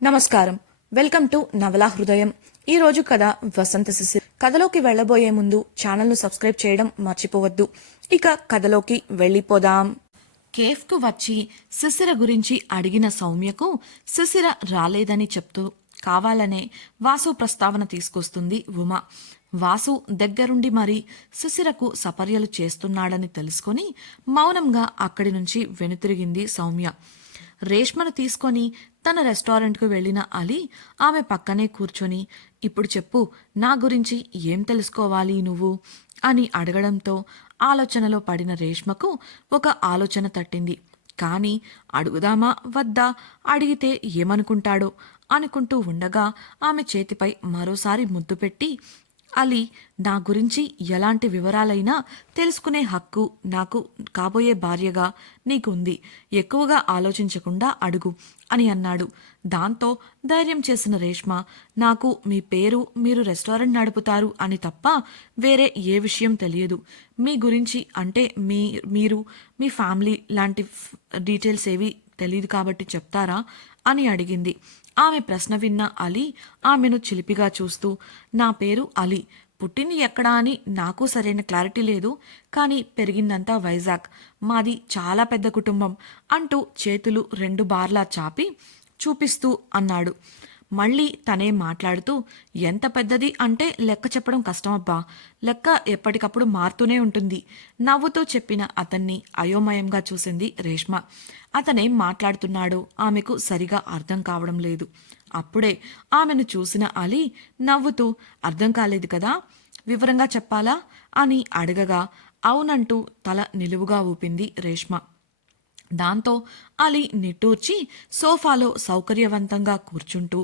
నమస్కారం. Welcome to నవలా హృదయం. ఈ రోజు కథ వసంత శిశిర్. కథలోకి వెళ్లబోయే ముందు ఛానల్ను సబ్స్క్రైబ్ చేయడం మర్చిపోవద్దు. ఇక కథలోకి వెళ్ళిపోదాం. కేఫ్కు వచ్చి శిశిర గురించి అడిగిన సౌమ్యకు శిశిర రాలేదని చెప్తూ కావాలనే వాసు ప్రస్తావన తీసుకొస్తుంది ఉమ. వాసు దగ్గరుండి మరీ శిశిరకు సపర్యలు చేస్తున్నాడని తెలుసుకొని మౌనంగా అక్కడి నుంచి వెనుతిరిగింది సౌమ్య. రేష్మను తీసుకొని తన రెస్టారెంట్కు వెళ్లిన అలీ ఆమె పక్కనే కూర్చొని, ఇప్పుడు చెప్పు, నా గురించి ఏం తెలుసుకోవాలి నువ్వు అని అడగడంతో ఆలోచనలో పడిన రేష్మకు ఒక ఆలోచన తట్టింది. కానీ అడుగుదామా వద్దా, అడిగితే ఏమనుకుంటాడో అనుకుంటూ ఉండగా ఆమె చేతిపై మరోసారి ముద్దు పెట్టి, అలీ, నా గురించి ఎలాంటి వివరాలైనా తెలుసుకునే హక్కు నాకు కాబోయే భార్యగా నీకుంది. ఎక్కువగా ఆలోచించకుండా అడుగు అని అన్నాడు. దాంతో ధైర్యం చేసిన రేష్మ, నాకు మీ పేరు, మీరు రెస్టారెంట్ నడుపుతారు అని తప్ప వేరే ఏ విషయం తెలియదు. మీ గురించి అంటే మీరు మీ ఫ్యామిలీ లాంటి డీటెయిల్స్ ఏవి తెలియదు కాబట్టి చెప్తారా అని అడిగింది. ఆమె ప్రశ్న విన్న అలీ ఆమెను చిలిపిగా చూస్తూ, నా పేరు అలీ, పుట్టింది ఎక్కడా అని నాకు సరైన క్లారిటీ లేదు, కానీ పెరిగిందంతా వైజాగ్, మాది చాలా పెద్ద కుటుంబం అంటూ చేతులు 2 బార్లా చాపి చూపిస్తూ అన్నాడు. మళ్ళీ తనే మాట్లాడుతూ, ఎంత పెద్దది అంటే లెక్క చెప్పడం కష్టమబ్బా, లెక్క ఎప్పటికప్పుడు మారుతూనే ఉంటుంది నవ్వుతూ చెప్పిన అతన్ని అయోమయంగా చూసింది రేష్మ. అతనేం మాట్లాడుతున్నాడో ఆమెకు సరిగా అర్థం కావడం లేదు. అప్పుడే ఆమెను చూసిన అలీ నవ్వుతూ, అర్థం కాలేదు కదా, వివరంగా చెప్పాలా అని అడగగా అవునంటూ తల నిలువుగా ఊపింది రేష్మ. దాంతో అలీ నిట్టూర్చి సోఫాలో సౌకర్యవంతంగా కూర్చుంటూ,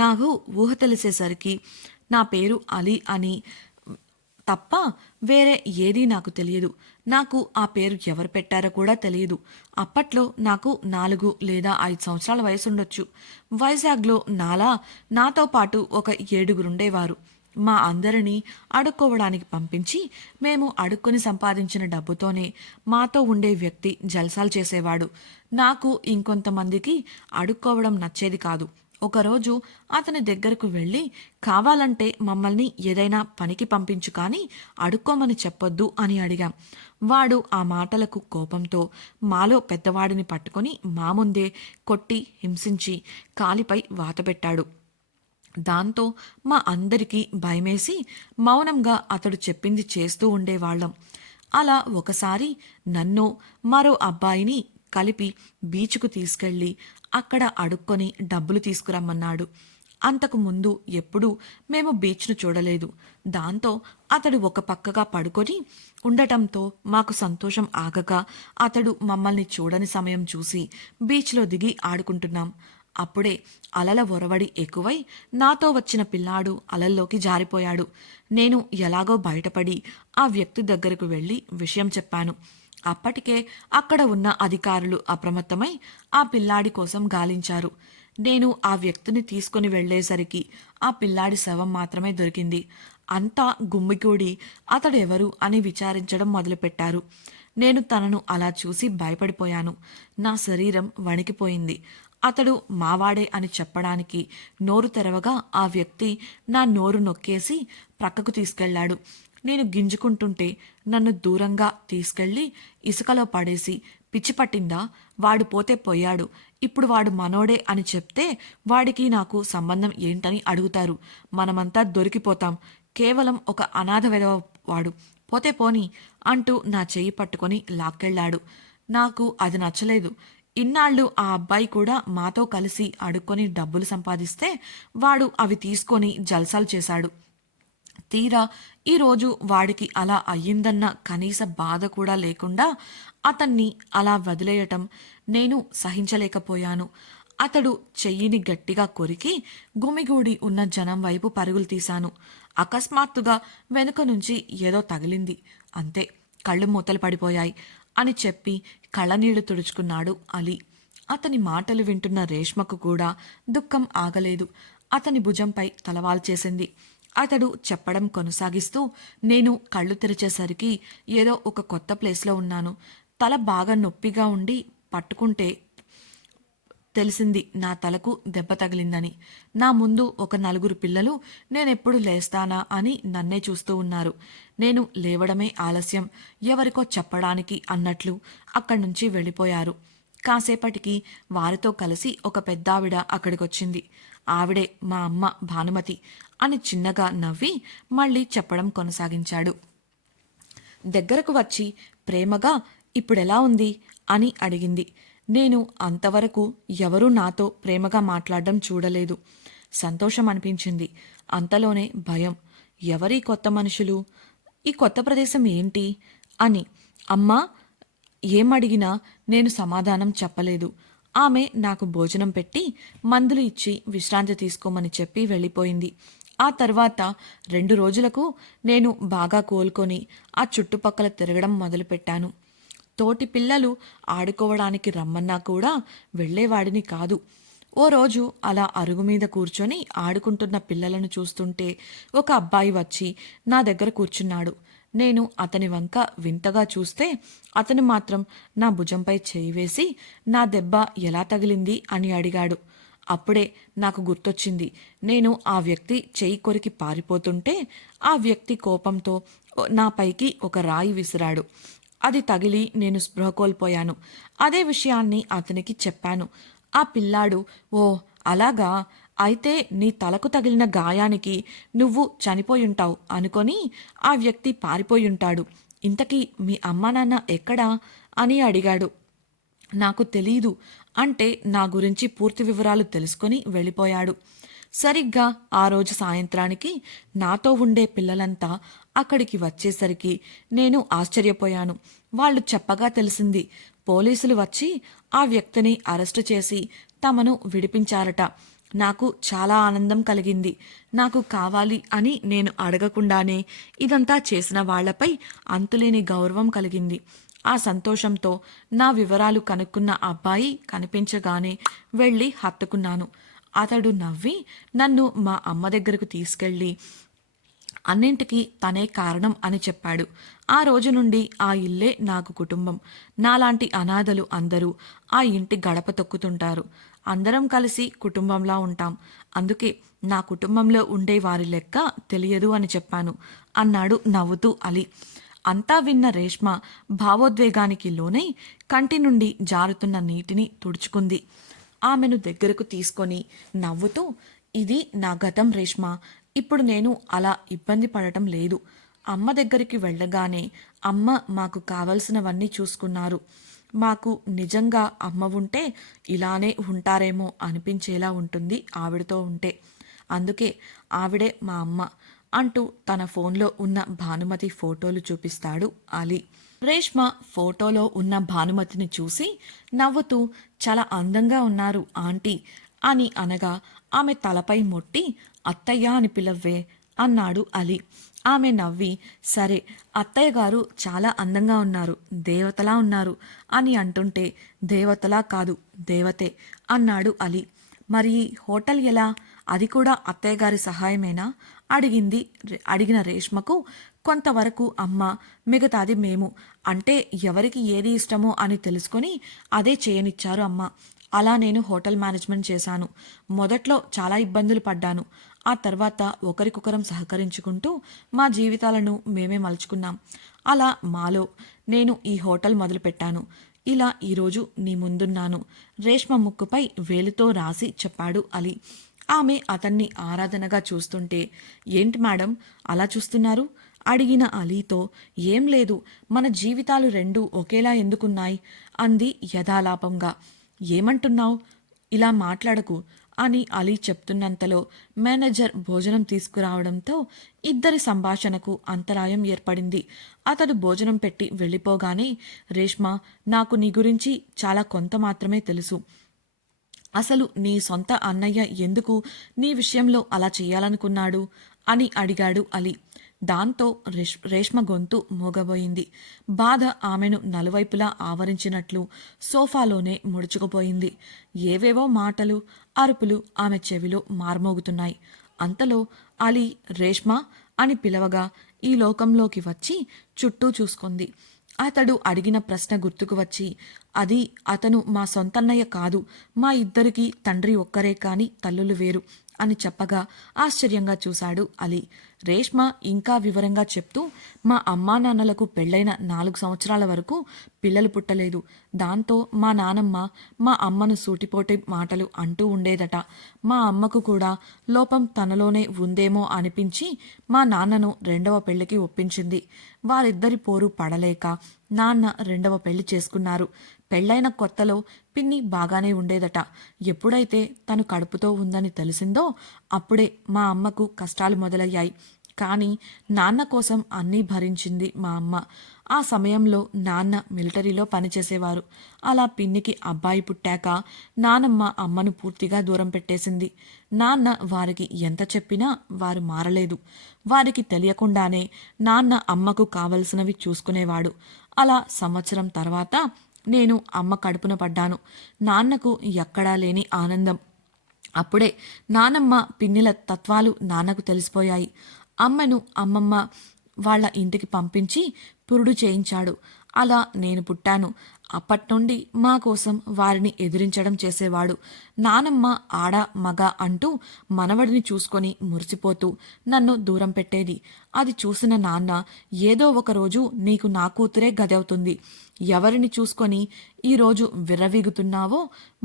నాకు ఊహ తెలిసేసరికి నా పేరు అలీ అని తప్ప వేరే ఏదీ నాకు తెలియదు. నాకు ఆ పేరు ఎవరు పెట్టారో కూడా తెలియదు. అప్పట్లో నాకు 4 లేదా 5 సంవత్సరాల వయసుండొచ్చు. వైజాగ్లో నాతో పాటు ఒక 7 మా అందరినీ అడుక్కోవడానికి పంపించి మేము అడుక్కొని సంపాదించిన డబ్బుతోనే మాతో ఉండే వ్యక్తి జల్సాలు చేసేవాడు. నాకు ఇంకొంతమందికి అడుక్కోవడం నచ్చేది కాదు. ఒకరోజు అతని దగ్గరకు వెళ్ళి, కావాలంటే మమ్మల్ని ఏదైనా పనికి పంపించు కానీ అడుక్కోమని చెప్పొద్దు అని అడిగాం. వాడు ఆ మాటలకు కోపంతో మాలో పెద్దవాడిని పట్టుకొని మా ముందే కొట్టి హింసించి కాలిపై వాతపెట్టాడు. దాంతో మా అందరికీ భయమేసి మౌనంగా అతడు చెప్పింది చేస్తూ ఉండేవాళ్లం. అలా ఒకసారి నన్ను, మరో అబ్బాయిని కలిపి బీచ్కు తీసుకెళ్ళి అక్కడ అడుక్కొని డబ్బులు తీసుకురమ్మన్నాడు. అంతకు ముందు ఎప్పుడూ మేము బీచ్ను చూడలేదు. దాంతో అతడు ఒక పక్కగా పడుకొని ఉండటంతో మాకు సంతోషం ఆగక అతడు మమ్మల్ని చూడని సమయం చూసి బీచ్లో దిగి ఆడుకుంటున్నాం. అప్పుడే అలల ఒరవడి ఎక్కువై నాతో వచ్చిన పిల్లాడు అలల్లోకి జారిపోయాడు. నేను ఎలాగో బయటపడి ఆ వ్యక్తి దగ్గరకు వెళ్ళి విషయం చెప్పాను. అప్పటికే అక్కడ ఉన్న అధికారులు అప్రమత్తమై ఆ పిల్లాడి కోసం గాలించారు. నేను ఆ వ్యక్తిని తీసుకుని వెళ్లేసరికి ఆ పిల్లాడి శవం మాత్రమే దొరికింది. అంతా గుమ్మికూడి అతడెవరు అని విచారించడం మొదలుపెట్టారు. నేను తనను అలా చూసి భయపడిపోయాను. నా శరీరం వణికిపోయింది. అతడు మావాడే అని చెప్పడానికి నోరు తెరవగా ఆ వ్యక్తి నా నోరు నొక్కేసి ప్రక్కకు తీసుకెళ్లాడు. నేను గింజుకుంటుంటే నన్ను దూరంగా తీసుకెళ్లి ఇసుకలో పడేసి, పిచ్చి పట్టిందా, వాడు పోతే పోయాడు, ఇప్పుడు వాడు మనోడే అని చెప్తే వాడికి నాకు సంబంధం ఏంటని అడుగుతారు, మనమంతా దొరికిపోతాం, కేవలం ఒక అనాథ వెధవ వాడు, పోతే పోని అంటూ నా చెయ్యి పట్టుకొని లాక్కెళ్లాడు. నాకు అది నచ్చలేదు. ఇన్నాళ్ళు ఆ అబ్బాయి కూడా మాతో కలిసి అడుక్కొని డబ్బులు సంపాదిస్తే వాడు అవి తీసుకొని జల్సాలు చేశాడు. తీరా ఈరోజు వాడికి అలా అయ్యిందన్న కనీస బాధ కూడా లేకుండా అతన్ని అలా వదిలేయటం నేను సహించలేకపోయాను. అతడు చెయ్యిని గట్టిగా కొరికి గుమిగూడి ఉన్న జనం వైపు పరుగులు తీశాను. అకస్మాత్తుగా వెనుక నుంచి ఏదో తగిలింది. అంతే, కళ్ళు మూతలు పడిపోయాయి అని చెప్పి కళ్ళనీళ్లు తుడుచుకున్నాడు అలీ. అతని మాటలు వింటున్న రేష్మకు కూడా దుఃఖం ఆగలేదు. అతని భుజంపై తలవాల్చేసింది. అతడు చెప్పడం కొనసాగిస్తూ, నేను కళ్ళు తెరిచేసరికి ఏదో ఒక కొత్త ప్లేస్లో ఉన్నాను. తల బాగా నొప్పిగా ఉండి పట్టుకుంటే తెలిసింది నా తలకు దెబ్బ తగిలిందని. నా ముందు ఒక 4 పిల్లలు నేనెప్పుడు లేస్తానా అని నన్నే చూస్తూ ఉన్నారు. నేను లేవడమే ఆలస్యం, ఎవరికో చెప్పడానికి అన్నట్లు అక్కడ్నుంచి వెళ్ళిపోయారు. కాసేపటికి వారితో కలిసి ఒక పెద్దావిడ అక్కడికొచ్చింది. ఆవిడే మా అమ్మ భానుమతి అని చిన్నగా నవ్వి మళ్ళీ చెప్పడం కొనసాగించాడు. దగ్గరకు వచ్చి ప్రేమగా ఇప్పుడెలా ఉంది అని అడిగింది. నేను అంతవరకు ఎవరూ నాతో ప్రేమగా మాట్లాడడం చూడలేదు. సంతోషం అనిపించింది. అంతలోనే భయం. ఎవరీ కొత్త మనుషులు? ఈ కొత్త ప్రదేశం ఏంటి అని. అమ్మా ఏమడిగినా నేను సమాధానం చెప్పలేదు. ఆమె నాకు భోజనం పెట్టి మందులు ఇచ్చి విశ్రాంతి తీసుకోమని చెప్పి వెళ్ళిపోయింది. ఆ తర్వాత 2 రోజులకు నేను బాగా కోలుకొని ఆ చుట్టుపక్కల తిరగడం మొదలుపెట్టాను. తోటి పిల్లలు ఆడుకోవడానికి రమ్మన్నా కూడా వెళ్ళేవాడిని కాదు. ఓ రోజు అలా అరుగు మీద కూర్చొని ఆడుకుంటున్న పిల్లలను చూస్తుంటే ఒక అబ్బాయి వచ్చి నా దగ్గర కూర్చున్నాడు. నేను అతని వంక వింతగా చూస్తే అతను మాత్రం నా భుజంపై చేయి వేసి నా దెబ్బ ఎలా తగిలింది అని అడిగాడు. అప్పుడే నాకు గుర్తొచ్చింది. నేను ఆ వ్యక్తి చెయ్యి కొరికి పారిపోతుంటే ఆ వ్యక్తి కోపంతో నా పైకి ఒక రాయి విసిరాడు. అది తగిలి నేను స్పృహ కోల్పోయాను. అదే విషయాన్ని అతనికి చెప్పాను. ఆ పిల్లాడు, ఓ అలాగా, అయితే నీ తలకు తగిలిన గాయానికి నువ్వు చనిపోయుంటావు అనుకొని ఆ వ్యక్తి పారిపోయుంటాడు. ఇంతకీ మీ అమ్మా నాన్న ఎక్కడా అని అడిగాడు. నాకు తెలీదు అంటే నా గురించి పూర్తి వివరాలు తెలుసుకొని వెళ్ళిపోయాడు. సరిగ్గా ఆ రోజు సాయంత్రానికి నాతో ఉండే పిల్లలంతా అక్కడికి వచ్చేసరికి నేను ఆశ్చర్యపోయాను. వాళ్ళు చెప్పగా తెలిసింది, పోలీసులు వచ్చి ఆ వ్యక్తిని అరెస్టు చేసి తమను విడిపించారట. నాకు చాలా ఆనందం కలిగింది. నాకు కావాలి అని నేను అడగకుండానే ఇదంతా చేసిన వాళ్లపై అంతులేని గౌరవం కలిగింది. ఆ సంతోషంతో నా వివరాలు కనుక్కున్న అబ్బాయి కనిపించగానే వెళ్ళి హత్తుకున్నాను. అతడు నవ్వి నన్ను మా అమ్మ దగ్గరకు తీసుకెళ్ళి అన్నింటికీ తనే కారణం అని చెప్పాడు. ఆ రోజు నుండి ఆ ఇల్లే నాకు కుటుంబం. నాలాంటి అనాథలు అందరూ ఆ ఇంటి గడప తొక్కుతుంటారు. అందరం కలిసి కుటుంబంలా ఉంటాం. అందుకే నా కుటుంబంలో ఉండే వారి లెక్క తెలియదు అని చెప్పాను అన్నాడు నవ్వుతూ అలీ. అంతా విన్న రేష్మ భావోద్వేగానికి లోనై కంటి నుండి జారుతున్న నీటిని తుడుచుకుంది. ఆమెను దగ్గరకు తీసుకొని నవ్వుతూ, ఇది నా గతం రేష్మ. ఇప్పుడు నేను అలా ఇబ్బంది పడటం లేదు. అమ్మ దగ్గరికి వెళ్ళగానే అమ్మ మాకు కావలసినవన్నీ చూసుకున్నారు. మాకు నిజంగా అమ్మ ఉంటే ఇలానే ఉంటారేమో అనిపించేలా ఉంటుంది ఆవిడతో ఉంటే. అందుకే ఆవిడే మా అమ్మ అంటూ తన ఫోన్లో ఉన్న భానుమతి ఫోటోలు చూపిస్తాడు అలీ. రేష్మ ఫోటోలో ఉన్న భానుమతిని చూసి నవ్వుతూ, చాలా అందంగా ఉన్నారు ఆంటీ అని అనగా ఆమె తలపై మొట్టి అత్తయ్య అని పిలవ్వే అన్నాడు అలీ. ఆమె నవ్వి, సరే అత్తయ్య గారు చాలా అందంగా ఉన్నారు, దేవతలా ఉన్నారు అని అంటుంటే, దేవతలా కాదు దేవతే అన్నాడు అలీ. మరి హోటల్ ఎలా? అది కూడా అత్తయ్య గారి సహాయమేనా అడిగిన రేష్మకు కొంతవరకు అమ్మ, మిగతాది మేము. అంటే ఎవరికి ఏది ఇష్టమో అని తెలుసుకొని అదే చేయనిచ్చారు అమ్మ. అలా నేను హోటల్ మేనేజ్మెంట్ చేశాను. మొదట్లో చాలా ఇబ్బందులు పడ్డాను. ఆ తర్వాత ఒకరికొకరం సహకరించుకుంటూ మా జీవితాలను మేమే మలుచుకున్నాం. అలా మాలో నేను ఈ హోటల్ మొదలుపెట్టాను. ఇలా ఈరోజు నీ ముందున్నాను. రేష్మ ముక్కుపై వేలుతో రాసి చెప్పాడు అలీ. ఆమె అతన్ని ఆరాధనగా చూస్తుంటే, ఏంటి మేడం అలా చూస్తున్నారు అడిగిన అలీతో, ఏం లేదు, మన జీవితాలు రెండూ ఒకేలా ఎందుకున్నాయి అంది యథాలాపంగా. ఏమంటున్నావు? ఇలా మాట్లాడకు అని అలీ చెప్తున్నంతలో మేనేజర్ భోజనం తీసుకురావడంతో ఇద్దరి సంభాషణకు అంతరాయం ఏర్పడింది. అతడు భోజనం పెట్టి వెళ్ళిపోగానే, రేష్మ, నాకు నీ గురించి చాలా కొంత మాత్రమే తెలుసు. అసలు నీ సొంత అన్నయ్య ఎందుకు నీ విషయంలో అలా చెయ్యాలనుకున్నాడు అని అడిగాడు అలీ. దాంతో రేష్మ గొంతు మోగబోయింది. బాధ ఆమెను నలువైపులా ఆవరించినట్లు సోఫాలోనే ముడుచుకుపోయింది. ఏవేవో మాటలు, అరుపులు ఆమె చెవిలో మార్మోగుతున్నాయి. అంతలో అలీ రేష్మ అని పిలవగా ఈ లోకంలోకి వచ్చి చుట్టూ చూసుకుంది. అతడు అడిగిన ప్రశ్న గుర్తుకు వచ్చి, అది అతను మా సొంతన్నయ్య కాదు, మా ఇద్దరికీ తండ్రి ఒక్కరే కాని తల్లులు వేరు అని చెప్పగా ఆశ్చర్యంగా చూశాడు అలీ. రేష్మ ఇంకా వివరంగా చెప్తూ, మా అమ్మా నాన్నలకు పెళ్లైన 4 సంవత్సరాల వరకు పిల్లలు పుట్టలేదు. దాంతో మా నానమ్మ మా అమ్మను సూటిపోటి మాటలు అంటూ ఉండేదట. మా అమ్మకు కూడా లోపం తనలోనే ఉందేమో అనిపించి మా నాన్నను 2వ పెళ్లికి ఒప్పించింది. వారిద్దరి పోరు పడలేక నాన్న 2వ పెళ్లి చేసుకున్నారు. పెళ్లైన కొత్తలో పిన్ని బాగానే ఉండేదట. ఎప్పుడైతే తను కడుపుతో ఉందని తెలిసిందో అప్పుడే మా అమ్మకు కష్టాలు మొదలయ్యాయి. కానీ నాన్న కోసం అన్నీ భరించింది మా అమ్మ. ఆ సమయంలో నాన్న మిలిటరీలో పనిచేసేవారు. అలా పిన్నికి అబ్బాయి పుట్టాక నానమ్మ అమ్మను పూర్తిగా దూరం పెట్టేసింది. నాన్న వారికి ఎంత చెప్పినా వారు మారలేదు. వారికి తెలియకుండానే నాన్న అమ్మకు కావలసినవి చూసుకునేవాడు. అలా సంవత్సరం తర్వాత నేను అమ్మ కడుపున పడ్డాను. నాన్నకు ఎక్కడా లేని ఆనందం. అప్పుడే నానమ్మ పిన్నిల తత్వాలు నాన్నకు తెలిసిపోయాయి. అమ్మను అమ్మమ్మ వాళ్ళ ఇంటికి పంపించి పురుడు చేయించాడు. అలా నేను పుట్టాను. అప్పట్నుండి మా కోసం వారిని ఎదిరించడం చేసేవాడు. నానమ్మ ఆడ మగ అంటూ మనవడిని చూసుకొని మురిసిపోతూ నన్ను దూరం పెట్టేది. అది చూసిన నాన్న, ఏదో ఒకరోజు నీకు నా కూతురే గదవుతుంది. ఎవరిని చూసుకొని ఈరోజు విర్రవీగుతున్నావో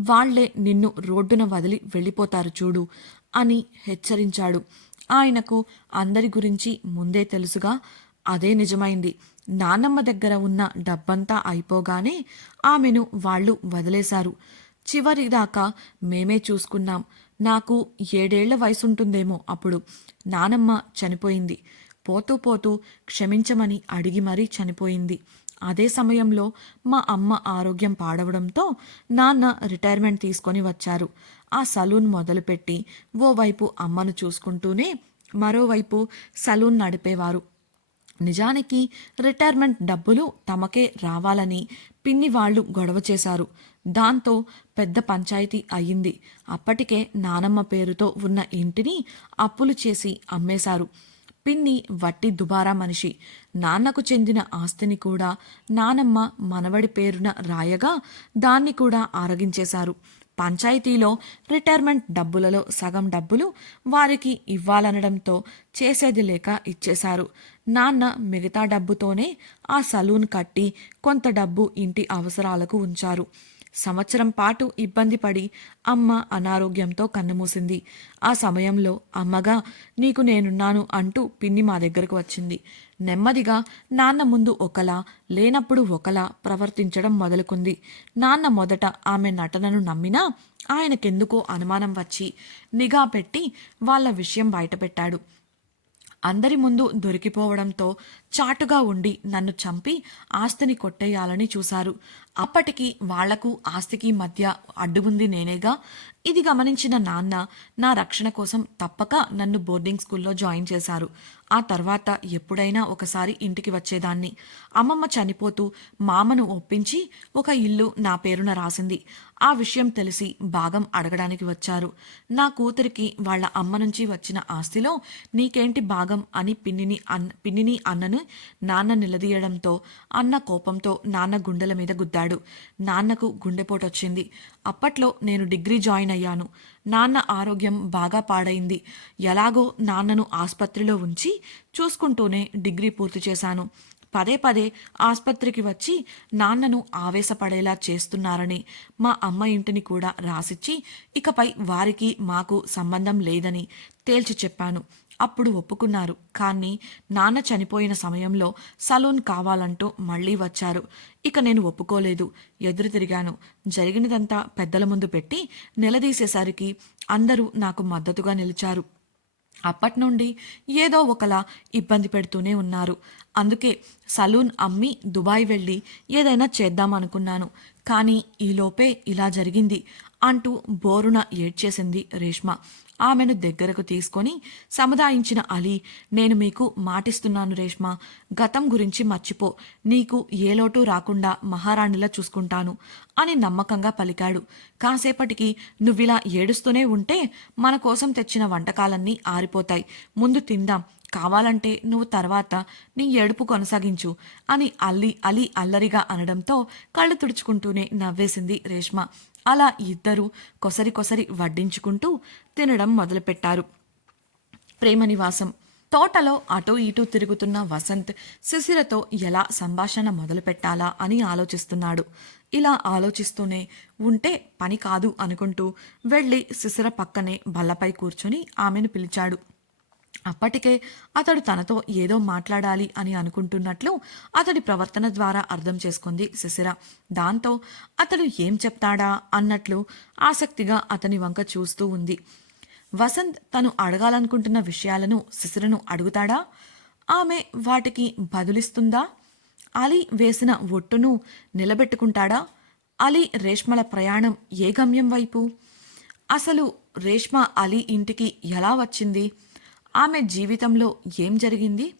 వాళ్లే నిన్ను రోడ్డున వదిలి వెళ్ళిపోతారు చూడు అని హెచ్చరించాడు. ఆయనకు అందరి గురించి ముందే తెలుసుగా. అదే నిజమైంది. నానమ్మ దగ్గర ఉన్న డబ్బంతా అయిపోగానే ఆమెను వాళ్ళు వదిలేశారు. చివరిదాకా మేమే చూసుకున్నాం. నాకు 7 ఏళ్ల వయసుంటుందేమో అప్పుడు. నానమ్మ చనిపోయింది. పోతూ పోతూ క్షమించమని అడిగి మరీ చనిపోయింది. అదే సమయంలో మా అమ్మ ఆరోగ్యం పాడవడంతో నాన్న రిటైర్మెంట్ తీసుకొని వచ్చారు. ఆ సలూన్ మొదలుపెట్టి ఓవైపు అమ్మను చూసుకుంటూనే మరోవైపు సలూన్ నడిపేవారు. నిజానికి రిటైర్మెంట్ డబ్బులు తమకే రావాలని పిన్ని వాళ్ళు గొడవ చేశారు. దాంతో పెద్ద పంచాయతీ అయ్యింది. అప్పటికే నానమ్మ పేరుతో ఉన్న ఇంటిని అప్పులు చేసి అమ్మేశారు. పిన్ని వట్టి దుబారా మనిషి. నాన్నకు చెందిన ఆస్తిని కూడా నానమ్మ మనవడి పేరున రాయగా దాన్ని కూడా ఆరగించేశారు. పంచాయతీలో రిటైర్మెంట్ డబ్బులలో సగం డబ్బులు వారికి ఇవ్వాలనడంతో చేసేది లేక ఇచ్చేశారు. నాన్న మిగతా డబ్బుతోనే ఆ సలూన్ కట్టి కొంత డబ్బు ఇంటి అవసరాలకు ఉంచారు. సంవత్సరం పాటు ఇబ్బంది పడి అమ్మ అనారోగ్యంతో కన్నుమూసింది. ఆ సమయంలో అమ్మగా నీకు నేనున్నాను అంటూ పిన్ని మా దగ్గరకు వచ్చింది. నెమ్మదిగా నాన్న ముందు ఒకలా, లేనప్పుడు ఒకలా ప్రవర్తించడం మొదలుకుంది. నాన్న మొదట ఆమె నటనను నమ్మినా ఆయనకెందుకో అనుమానం వచ్చి నిఘా పెట్టి వాళ్ళ విషయం బయటపెట్టాడు. అందరి ముందు దొరికిపోవడంతో చాటుగా ఉండి నన్ను చంపి ఆస్తిని కొట్టేయాలని చూశారు. అప్పటికి వాళ్లకు ఆస్తికి మధ్య అడ్డు ఉంది నేనేగా. ఇది గమనించిన నాన్న నా రక్షణ కోసం తప్పక నన్ను బోర్డింగ్ స్కూల్లో జాయిన్ చేశారు. ఆ తర్వాత ఎప్పుడైనా ఒకసారి ఇంటికి వచ్చేదాన్ని. అమ్మమ్మ చనిపోతూ మామను ఒప్పించి ఒక ఇల్లు నా పేరున రాసింది. ఆ విషయం తెలిసి భాగం అడగడానికి వచ్చారు. నా కూతురికి వాళ్ల అమ్మ నుంచి వచ్చిన ఆస్తిలో నీకేంటి భాగం అని పిన్నిని అన్నను నాన్న నిలదీయడంతో అన్న కోపంతో నాన్న గుండెల మీద గుద్దాడు. నాన్నకు గుండెపోటొచ్చింది. అప్పట్లో నేను డిగ్రీ జాయిన్ అయ్యాను. నాన్న ఆరోగ్యం బాగా పాడైంది. ఎలాగో నాన్నను ఆస్పత్రిలో ఉంచి చూసుకుంటూనే డిగ్రీ పూర్తి చేశాను. పదే పదే ఆస్పత్రికి వచ్చి నాన్నను ఆవేశపడేలా చేస్తున్నారని మా అమ్మ ఇంటిని కూడా రాసిచ్చి ఇకపై వారికి మాకు సంబంధం లేదని తేల్చి చెప్పాను. అప్పుడు ఒప్పుకున్నారు. కానీ నాన్న చనిపోయిన సమయంలో సలూన్ కావాలంటూ మళ్ళీ వచ్చారు. ఇక నేను ఒప్పుకోలేదు. ఎదురు తిరిగాను. జరిగినదంతా పెద్దల ముందు పెట్టి నిలదీసేసరికి అందరూ నాకు మద్దతుగా నిలిచారు. అప్పట్నుండి ఏదో ఒకలా ఇబ్బంది పెడుతూనే ఉన్నారు. అందుకే సలూన్ అమ్మి దుబాయ్ వెళ్ళి ఏదైనా చేద్దామనుకున్నాను. కానీ ఈలోపే ఇలా జరిగింది అంటూ బోరున ఏడ్చేసింది రేష్మ. ఆమెను దగ్గరకు తీసుకొని సముదాయించిన అలీ, నేను మీకు మాటిస్తున్నాను రేష్మ, గతం గురించి మర్చిపో. నీకు ఏ లోటు రాకుండా మహారాణిలా చూసుకుంటాను అని నమ్మకంగా పలికాడు. కాసేపటికి నువ్విలా ఏడుస్తూనే ఉంటే మన కోసం తెచ్చిన వంటకాలన్నీ ఆరిపోతాయి. ముందు తిందాం, కావాలంటే నువ్వు తర్వాత నీ ఏడుపు కొనసాగించు అని అలి అల్లరిగా అనడంతో కళ్ళు తుడుచుకుంటూనే నవ్వేసింది రేష్మ. అలా ఇద్దరూ కొసరి కొసరి వడ్డించుకుంటూ తినడం మొదలుపెట్టారు. ప్రేమ నివాసం. తోటలో అటూ ఇటూ తిరుగుతున్న వసంత్ శిశిరతో ఎలా సంభాషణ మొదలు పెట్టాలా అని ఆలోచిస్తున్నాడు. ఇలా ఆలోచిస్తూనే ఉంటే పని కాదు అనుకుంటూ వెళ్ళి శిశిర పక్కనే బల్లపై కూర్చుని ఆమెను పిలిచాడు. అప్పటికే అతడు తనతో ఏదో మాట్లాడాలి అని అనుకుంటున్నట్లు అతడి ప్రవర్తన ద్వారా అర్థం చేసుకుంది శిశిర. దాంతో అతడు ఏం చెప్తాడా అన్నట్లు ఆసక్తిగా అతని వంక చూస్తూ ఉంది. వసంత్ తను అడగాలనుకుంటున్న విషయాలను శిశిరను అడుగుతాడా? ఆమె వాటికి బదులిస్తుందా? అలీ వేసిన ఒట్టును నిలబెట్టుకుంటాడా? అలీ రేష్మల ప్రయాణం ఏ గమ్యం వైపు? అసలు రేష్మ అలీ ఇంటికి ఎలా వచ్చింది? ఆమె జీవితంలో ఏం జరిగింది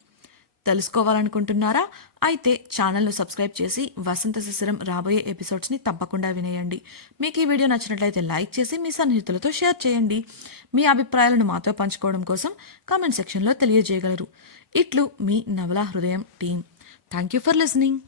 తెలుసుకోవాలనుకుంటున్నారా? అయితే ఛానల్ను సబ్స్క్రైబ్ చేసి వసంత శిశిరం రాబోయే ఎపిసోడ్స్ని తప్పకుండా వినేయండి. మీకు ఈ వీడియో నచ్చినట్లయితే లైక్ చేసి మీ సన్నిహితులతో షేర్ చేయండి. మీ అభిప్రాయాలను మాతో పంచుకోవడం కోసం కామెంట్ సెక్షన్లో తెలియజేయగలరు. ఇట్లు మీ నవలా హృదయం team. Thank you for listening.